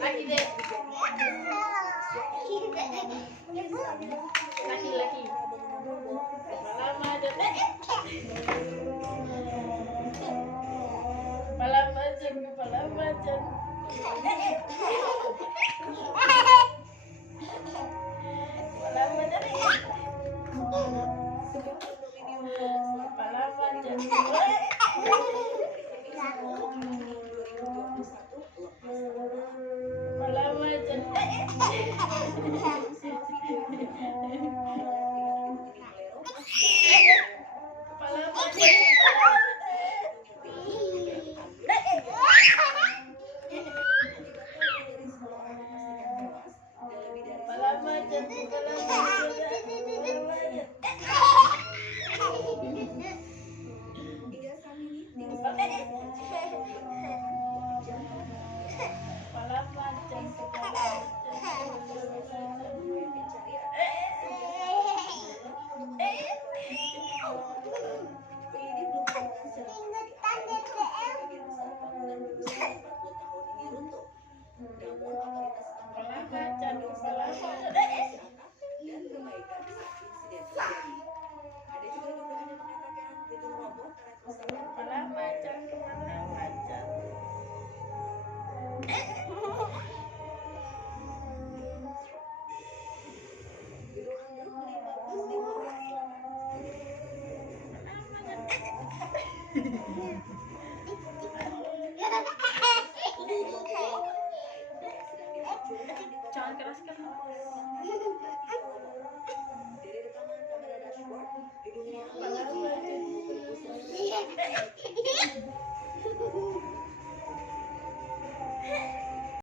Laki deh. Laki. Kepala macan. Kepala macan. Kepala macan. Kepala macan. Kepala macan. Kepala macan. Kepala macan. Kepala macan. Kepala macan. Kepala macan. Jangan keras-keras. Kepala macan.